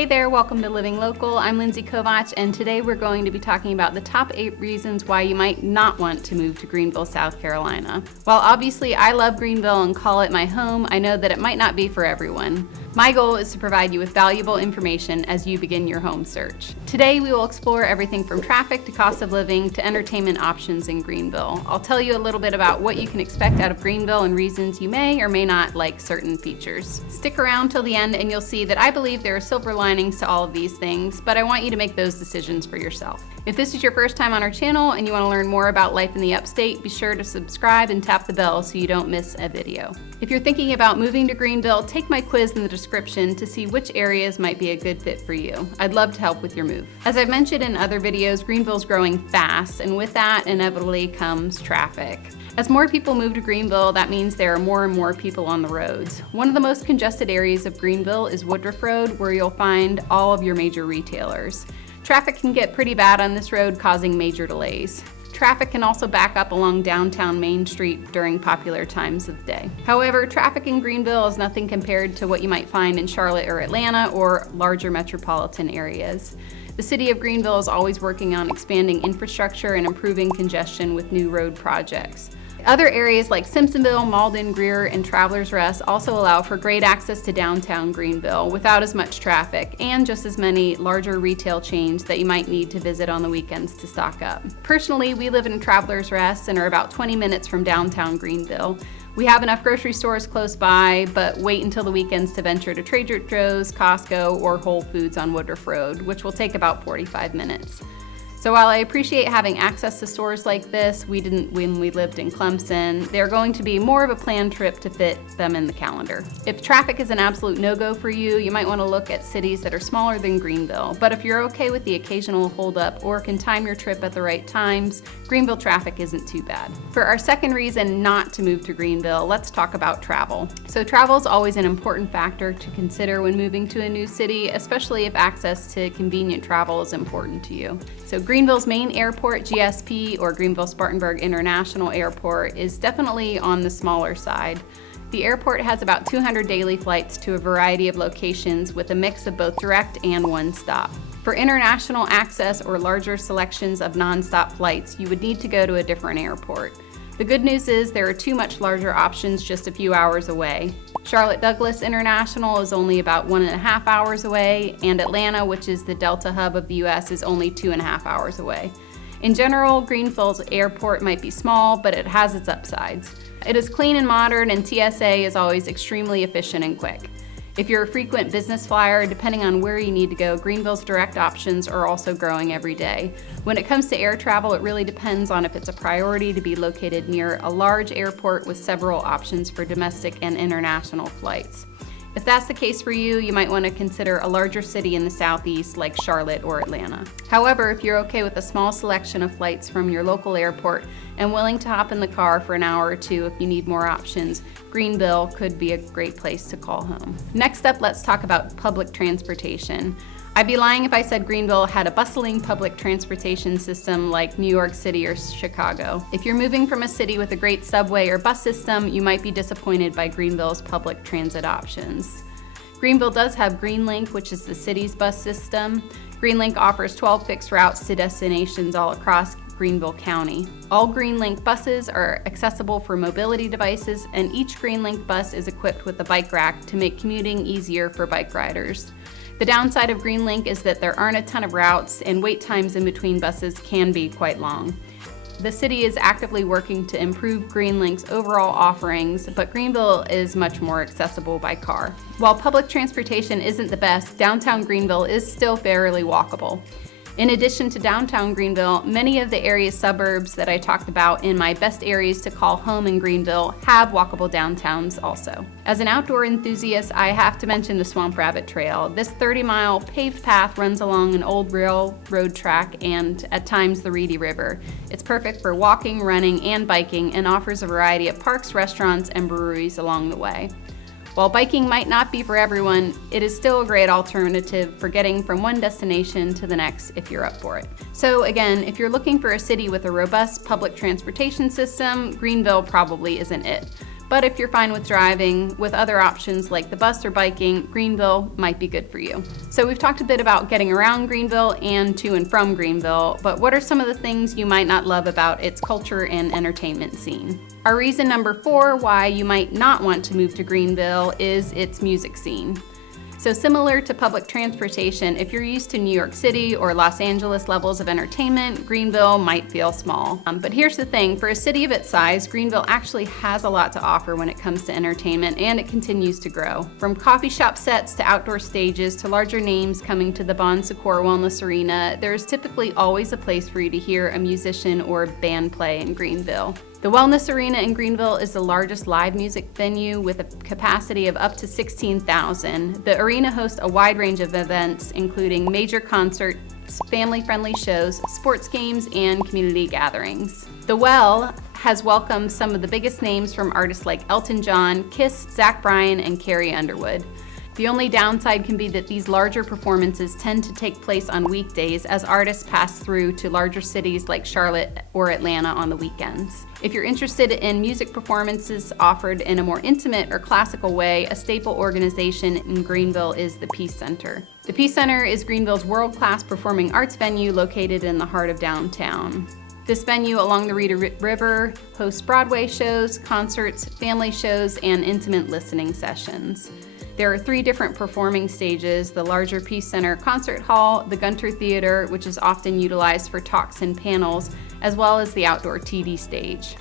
Hey there, welcome to Living Local. I'm Lindsay Kovac, and today we're going to be talking about the top 8 reasons why you might not want to move to Greenville, South Carolina. While obviously I love Greenville and call it my home, I know that it might not be for everyone. My goal is to provide you with valuable information as you begin your home search. Today we will explore everything from traffic to cost of living to entertainment options in Greenville. I'll tell you a little bit about what you can expect out of Greenville and reasons you may or may not like certain features. Stick around till the end and you'll see that I believe there are silver linings to all of these things, but I want you to make those decisions for yourself. If this is your first time on our channel and you want to learn more about life in the upstate, be sure to subscribe and tap the bell so you don't miss a video. If you're thinking about moving to Greenville, take my quiz in the description to see which areas might be a good fit for you. I'd love to help with your move. As I've mentioned in other videos, Greenville's growing fast, and with that inevitably comes traffic. As more people move to Greenville, that means there are more and more people on the roads. One of the most congested areas of Greenville is Woodruff Road, where you'll find all of your major retailers. Traffic can get pretty bad on this road, causing major delays. Traffic can also back up along downtown Main Street during popular times of day. However, traffic in Greenville is nothing compared to what you might find in Charlotte or Atlanta or larger metropolitan areas. The city of Greenville is always working on expanding infrastructure and improving congestion with new road projects. Other areas like Simpsonville, Malden, Greer, and Travelers Rest also allow for great access to downtown Greenville without as much traffic and just as many larger retail chains that you might need to visit on the weekends to stock up. Personally, we live in Travelers Rest and are about 20 minutes from downtown Greenville. We have enough grocery stores close by, but wait until the weekends to venture to Trader Joe's, Costco, or Whole Foods on Woodruff Road, which will take about 45 minutes. So while I appreciate having access to stores like this, we didn't when we lived in Clemson, they're going to be more of a planned trip to fit them in the calendar. If traffic is an absolute no-go for you, you might want to look at cities that are smaller than Greenville. But if you're okay with the occasional holdup or can time your trip at the right times, Greenville traffic isn't too bad. For our second reason not to move to Greenville, let's talk about travel. So travel is always an important factor to consider when moving to a new city, especially if access to convenient travel is important to you. So Greenville's main airport, GSP, or Greenville-Spartanburg International Airport, is definitely on the smaller side. The airport has about 200 daily flights to a variety of locations with a mix of both direct and one-stop. For international access or larger selections of non-stop flights, you would need to go to a different airport. The good news is there are 2 much larger options just a few hours away. Charlotte Douglas International is only about 1.5 hours away, and Atlanta, which is the Delta hub of the US, is only 2.5 hours away. In general, Greenville's airport might be small, but it has its upsides. It is clean and modern, and TSA is always extremely efficient and quick. If you're a frequent business flyer, depending on where you need to go, Greenville's direct options are also growing every day. When it comes to air travel, it really depends on if it's a priority to be located near a large airport with several options for domestic and international flights. If that's the case for you, you might want to consider a larger city in the southeast like Charlotte or Atlanta. However, if you're okay with a small selection of flights from your local airport and willing to hop in the car for an hour or two if you need more options, Greenville could be a great place to call home. Next up, let's talk about public transportation. I'd be lying if I said Greenville had a bustling public transportation system like New York City or Chicago. If you're moving from a city with a great subway or bus system, you might be disappointed by Greenville's public transit options. Greenville does have GreenLink, which is the city's bus system. GreenLink offers 12 fixed routes to destinations all across Greenville County. All GreenLink buses are accessible for mobility devices, and each GreenLink bus is equipped with a bike rack to make commuting easier for bike riders. The downside of GreenLink is that there aren't a ton of routes and wait times in between buses can be quite long. The city is actively working to improve GreenLink's overall offerings, but Greenville is much more accessible by car. While public transportation isn't the best, downtown Greenville is still fairly walkable. In addition to downtown Greenville, many of the area's suburbs that I talked about in my best areas to call home in Greenville have walkable downtowns also. As an outdoor enthusiast, I have to mention the Swamp Rabbit Trail. This 30-mile paved path runs along an old railroad track and, at times, the Reedy River. It's perfect for walking, running, and biking and offers a variety of parks, restaurants, and breweries along the way. While biking might not be for everyone, it is still a great alternative for getting from one destination to the next if you're up for it. So again, if you're looking for a city with a robust public transportation system, Greenville probably isn't it. But if you're fine with driving, with other options like the bus or biking, Greenville might be good for you. So we've talked a bit about getting around Greenville and to and from Greenville, but what are some of the things you might not love about its culture and entertainment scene? Our reason number 4 why you might not want to move to Greenville is its music scene. So similar to public transportation, if you're used to New York City or Los Angeles levels of entertainment, Greenville might feel small. But here's the thing, for a city of its size, Greenville actually has a lot to offer when it comes to entertainment, and it continues to grow. From coffee shop sets to outdoor stages to larger names coming to the Bon Secours Wellness Arena, there's typically always a place for you to hear a musician or band play in Greenville. The Wellness Arena in Greenville is the largest live music venue with a capacity of up to 16,000. The arena hosts a wide range of events, including major concerts, family-friendly shows, sports games, and community gatherings. The Well has welcomed some of the biggest names from artists like Elton John, Kiss, Zach Bryan, and Carrie Underwood. The only downside can be that these larger performances tend to take place on weekdays as artists pass through to larger cities like Charlotte or Atlanta on the weekends. If you're interested in music performances offered in a more intimate or classical way, a staple organization in Greenville is the Peace Center. The Peace Center is Greenville's world-class performing arts venue located in the heart of downtown. This venue along the Reedy River hosts Broadway shows, concerts, family shows, and intimate listening sessions. There are 3 different performing stages: the larger Peace Center Concert Hall, the Gunter Theater, which is often utilized for talks and panels, as well as the outdoor TV stage.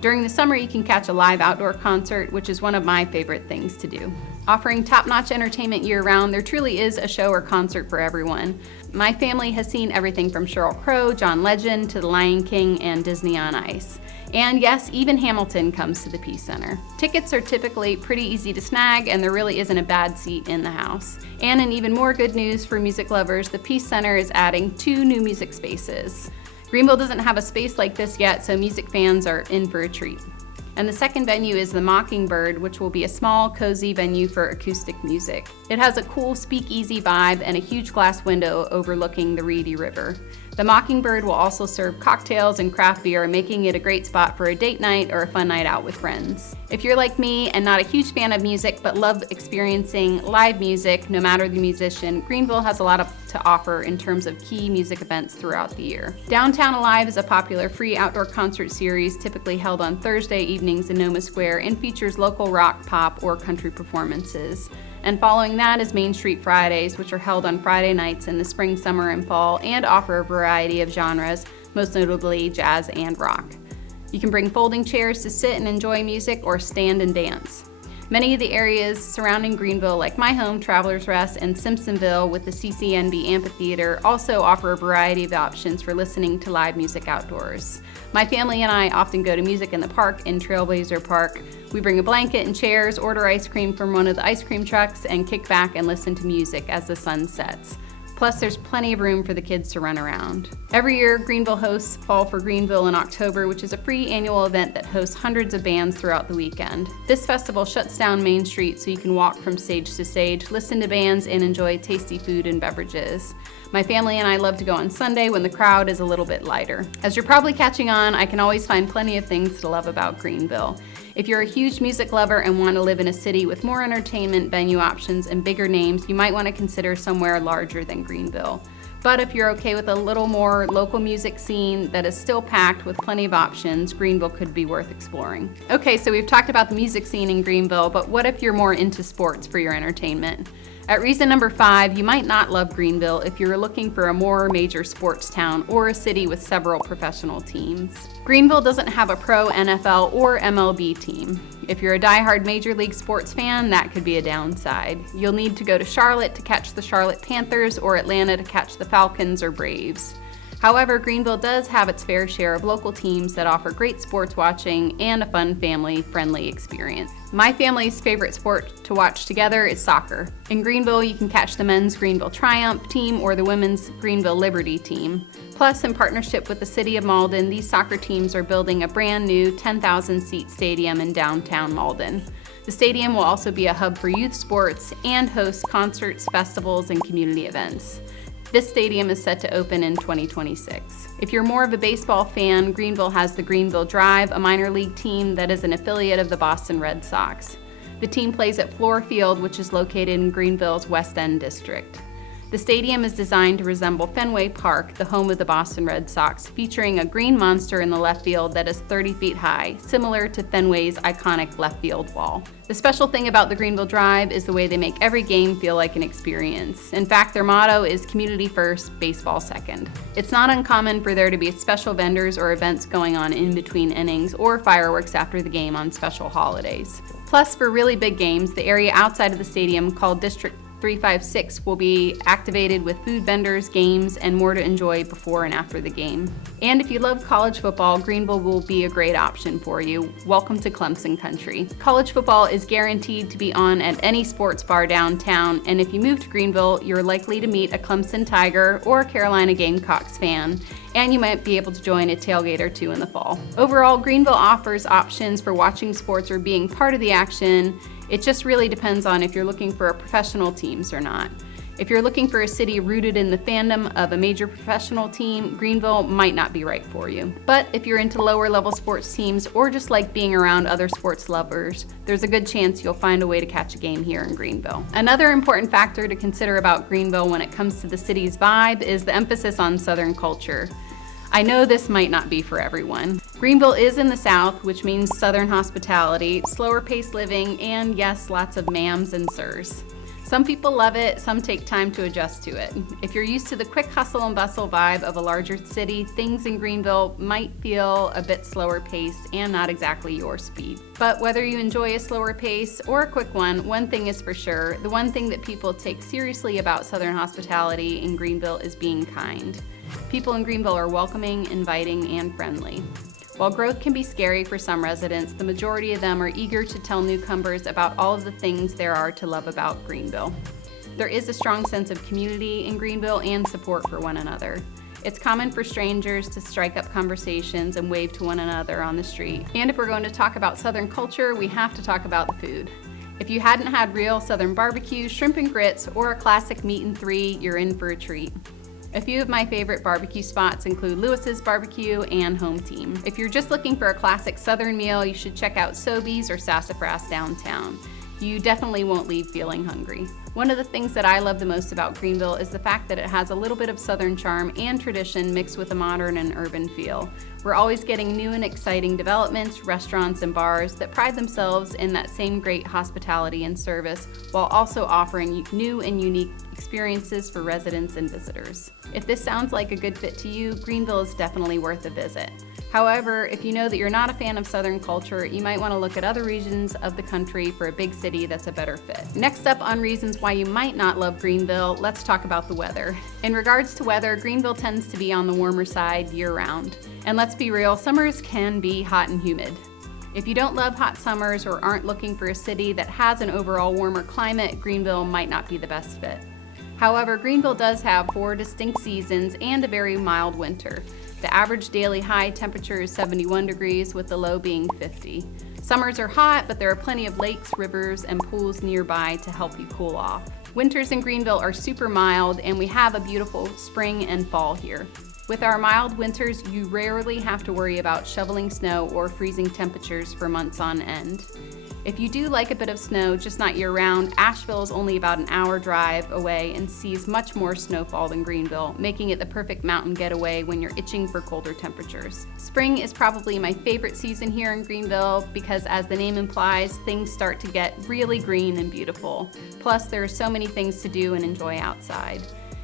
During the summer, you can catch a live outdoor concert, which is one of my favorite things to do. Offering top-notch entertainment year-round, there truly is a show or concert for everyone. My family has seen everything from Sheryl Crow, John Legend, to The Lion King, and Disney on Ice. And yes, even Hamilton comes to the Peace Center. Tickets are typically pretty easy to snag, and there really isn't a bad seat in the house. And in even more good news for music lovers, the Peace Center is adding 2 new music spaces. Greenville doesn't have a space like this yet, so music fans are in for a treat. And the second venue is the Mockingbird, which will be a small, cozy venue for acoustic music. It has a cool speakeasy vibe and a huge glass window overlooking the Reedy River. The Mockingbird will also serve cocktails and craft beer, making it a great spot for a date night or a fun night out with friends. If you're like me and not a huge fan of music but love experiencing live music, no matter the musician, Greenville has a lot to offer in terms of key music events throughout the year. Downtown Alive is a popular free outdoor concert series typically held on Thursday evenings in Noma Square and features local rock, pop, or country performances. And following that is Main Street Fridays, which are held on Friday nights in the spring, summer, and fall, and offer a variety of genres, most notably jazz and rock. You can bring folding chairs to sit and enjoy music or stand and dance. Many of the areas surrounding Greenville, like my home, Travelers Rest, and Simpsonville with the CCNB Amphitheater, also offer a variety of options for listening to live music outdoors. My family and I often go to Music in the Park in Trailblazer Park. We bring a blanket and chairs, order ice cream from one of the ice cream trucks, and kick back and listen to music as the sun sets. Plus, there's plenty of room for the kids to run around. Every year, Greenville hosts Fall for Greenville in October, which is a free annual event that hosts hundreds of bands throughout the weekend. This festival shuts down Main Street so you can walk from stage to stage, listen to bands, and enjoy tasty food and beverages. My family and I love to go on Sunday when the crowd is a little bit lighter. As you're probably catching on, I can always find plenty of things to love about Greenville. If you're a huge music lover and want to live in a city with more entertainment venue options and bigger names, you might want to consider somewhere larger than Greenville. But if you're okay with a little more local music scene that is still packed with plenty of options, Greenville could be worth exploring. Okay, so we've talked about the music scene in Greenville, but what if you're more into sports for your entertainment? At reason number 5, you might not love Greenville if you're looking for a more major sports town or a city with several professional teams. Greenville doesn't have a pro NFL or MLB team. If you're a diehard Major League sports fan, that could be a downside. You'll need to go to Charlotte to catch the Charlotte Panthers or Atlanta to catch the Falcons or Braves. However, Greenville does have its fair share of local teams that offer great sports watching and a fun family-friendly experience. My family's favorite sport to watch together is soccer. In Greenville, you can catch the men's Greenville Triumph team or the women's Greenville Liberty team. Plus, in partnership with the City of Malden, these soccer teams are building a brand new 10,000-seat stadium in downtown Malden. The stadium will also be a hub for youth sports and host concerts, festivals, and community events. This stadium is set to open in 2026. If you're more of a baseball fan, Greenville has the Greenville Drive, a minor league team that is an affiliate of the Boston Red Sox. The team plays at Fluor Field, which is located in Greenville's West End district. The stadium is designed to resemble Fenway Park, the home of the Boston Red Sox, featuring a green monster in the left field that is 30 feet high, similar to Fenway's iconic left field wall. The special thing about the Greenville Drive is the way they make every game feel like an experience. In fact, their motto is community first, baseball second. It's not uncommon for there to be special vendors or events going on in between innings or fireworks after the game on special holidays. Plus, for really big games, the area outside of the stadium called District 356 will be activated with food vendors, games, and more to enjoy before and after the game. And if you love college football, Greenville will be a great option for you. Welcome to Clemson country. College football is guaranteed to be on at any sports bar downtown, and if you move to Greenville, you're likely to meet a Clemson Tiger or Carolina Gamecocks fan, and you might be able to join a tailgate or two in the fall. Overall, Greenville offers options for watching sports or being part of the action. It just really depends on if you're looking for professional teams or not. If you're looking for a city rooted in the fandom of a major professional team, Greenville might not be right for you. But if you're into lower level sports teams or just like being around other sports lovers, there's a good chance you'll find a way to catch a game here in Greenville. Another important factor to consider about Greenville when it comes to the city's vibe is the emphasis on Southern culture. I know this might not be for everyone. Greenville is in the South, which means Southern hospitality, slower paced living, and yes, lots of ma'ams and sirs. Some people love it, some take time to adjust to it. If you're used to the quick hustle and bustle vibe of a larger city, things in Greenville might feel a bit slower paced and not exactly your speed. But whether you enjoy a slower pace or a quick one thing is for sure. The one thing that people take seriously about Southern hospitality in Greenville is being kind. People in Greenville are welcoming, inviting, and friendly. While growth can be scary for some residents, the majority of them are eager to tell newcomers about all of the things there are to love about Greenville. There is a strong sense of community in Greenville and support for one another. It's common for strangers to strike up conversations and wave to one another on the street. And if we're going to talk about Southern culture, we have to talk about the food. If you hadn't had real Southern barbecue, shrimp and grits, or a classic meat and three, you're in for a treat. A few of my favorite barbecue spots include Lewis's Barbecue and Home Team. If you're just looking for a classic Southern meal, you should check out Sobeys or Sassafras downtown. You definitely won't leave feeling hungry. One of the things that I love the most about Greenville is the fact that it has a little bit of Southern charm and tradition mixed with a modern and urban feel. We're always getting new and exciting developments, restaurants, and bars that pride themselves in that same great hospitality and service, while also offering new and unique experiences for residents and visitors. If this sounds like a good fit to you, Greenville is definitely worth a visit. However, if you know that you're not a fan of Southern culture, you might want to look at other regions of the country for a big city that's a better fit. Next up on reasons why you might not love Greenville, let's talk about the weather. In regards to weather, Greenville tends to be on the warmer side year-round. And let's be real, summers can be hot and humid. If you don't love hot summers or aren't looking for a city that has an overall warmer climate, Greenville might not be the best fit. However, Greenville does have 4 distinct seasons and a very mild winter. The average daily high temperature is 71 degrees with the low being 50. Summers are hot, but there are plenty of lakes, rivers, and pools nearby to help you cool off. Winters in Greenville are super mild, and we have a beautiful spring and fall here. With our mild winters, you rarely have to worry about shoveling snow or freezing temperatures for months on end. If you do like a bit of snow, just not year-round, Asheville is only about an hour drive away and sees much more snowfall than Greenville, making it the perfect mountain getaway when you're itching for colder temperatures. Spring is probably my favorite season here in Greenville because, as the name implies, things start to get really green and beautiful. Plus, there are so many things to do and enjoy outside.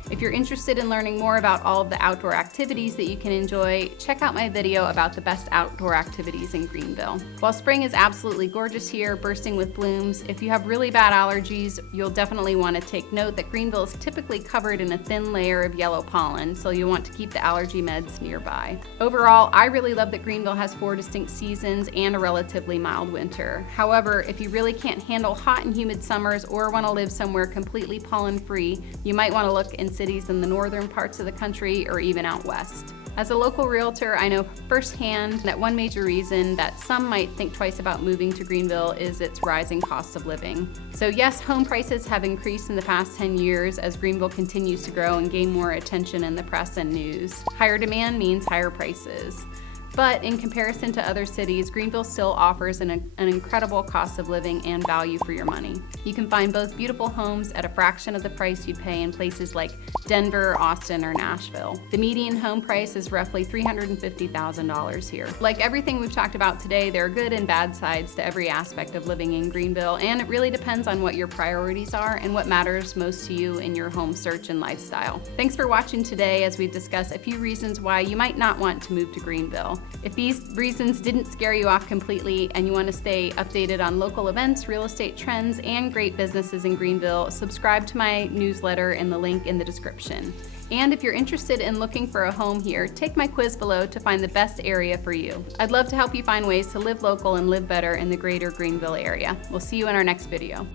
If you're interested in learning more about all of the outdoor activities that you can enjoy, check out my video about the best outdoor activities in Greenville. While spring is absolutely gorgeous here, bursting with blooms, if you have really bad allergies, you'll definitely want to take note that Greenville is typically covered in a thin layer of yellow pollen, so you'll want to keep the allergy meds nearby. Overall, I really love that Greenville has 4 distinct seasons and a relatively mild winter. However, if you really can't handle hot and humid summers or want to live somewhere completely pollen-free, you might want to look in cities in the northern parts of the country or even out west. As a local realtor, I know firsthand that one major reason that some might think twice about moving to Greenville is its rising cost of living. So yes, home prices have increased in the past 10 years as Greenville continues to grow and gain more attention in the press and news. Higher demand means higher prices. But in comparison to other cities, Greenville still offers an incredible cost of living and value for your money. You can find both beautiful homes at a fraction of the price you'd pay in places like Denver, Austin, or Nashville. The median home price is roughly $350,000 here. Like everything we've talked about today, there are good and bad sides to every aspect of living in Greenville, and it really depends on what your priorities are and what matters most to you in your home search and lifestyle. Thanks for watching today as we discuss a few reasons why you might not want to move to Greenville. If these reasons didn't scare you off completely and you want to stay updated on local events, real estate trends, and great businesses in Greenville, subscribe to my newsletter in the link in the description. And if you're interested in looking for a home here, take my quiz below to find the best area for you. I'd love to help you find ways to live local and live better in the greater Greenville area. We'll see you in our next video.